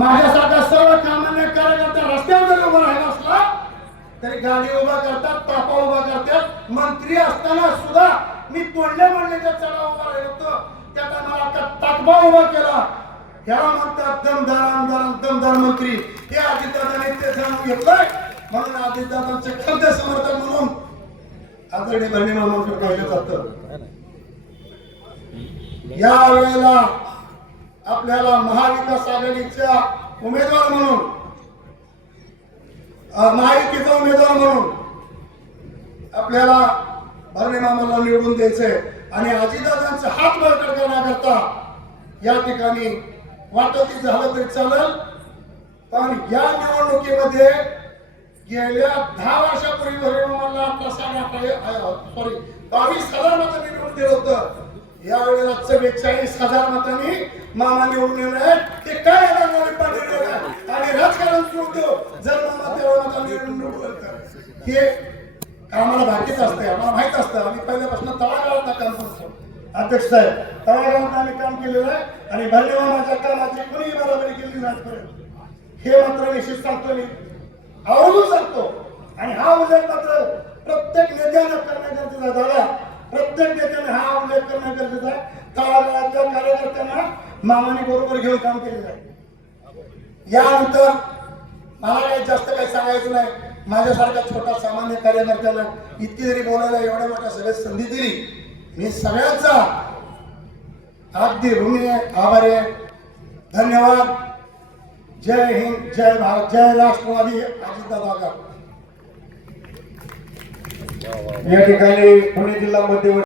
माझ्यासारखा सर्व सामान्य कार्यकर्ता रस्त्यावर जरी उभा राहिला असला तरी गाडी उभा करतात तापा उभा करतात मंत्री असताना सुद्धा मी तोंडल्या म्हणण्याच्या चढा उभा राहिलो होतो. त्या टायमाला अख्खा ताकबा उभा केला. याला म्हणतात दमदार आमदार दमदार मंत्री. हे अजितदादाने ते जाणून घेतलंय. म्हणून अजितदादांचे खंत समर्थक म्हणून आदरणीय मामांकडे पाहिलं जातं या वेळेला आपल्याला महाविकास आघाडीच्या उमेदवार म्हणून महायुतीचा उमेदवार म्हणून आपल्याला भरणे मामाला निवडून द्यायचंय. आणि अजितदादांचा हात बळकट करण्याकरता या ठिकाणी वाटती झालं तरी चालेल. पण या निवडणुकीमध्ये गेल्या दहा वर्षापूर्वी भरणे मामाला प्रसाद सॉरी बावीस हजार मतांनी निवडून दिलं होतं. यावेळेला चव्वेचाळीस हजार मतांनी मामा निवडून येणार ते काय येणार पाटील आणि राजकारण सोडतो जर मामा तेवढ्या मतांनी निवडून येईल हे आम्हाला बाकीच असते आम्हाला माहीत असतं. आम्ही पहिल्यापासून तळागाळात काम करतो. अध्यक्ष साहेब तळागाळात आम्ही काम केलेलं आहे आणि भरणे माझ्या कामाची कुणी बरोबरी केली आजपर्यंत? हे मात्र निश्चित सांगतो मी. आवर्जून सांगतो. आणि हा उल्लेख मात्र प्रत्येक नेत्यानं करण्याकरता झाला आहे दादा प्रत्येक नेत्याने हा उल्लेख करणं गरजेचं आहे. तळागाळातल्या कार्यकर्त्यांना मामाने बरोबर घेऊन काम केलेलं आहे. यानंतर मला काही जास्त काही सांगायचं नाही. माझ्यासारखा छोटा सामान्य कार्यकर्त्याला इतकी जरी बोलायला एवढ्या मोठ्या सगळ्यात संधी दिली मी सगळ्यांचा अगदी ऋणी आहे आभारी आहे. धन्यवाद. जय हिंद जय भारत जय राष्ट्रवादी अजितदादा या ठिकाणी पुणे जिल्हा मध्यवर्ती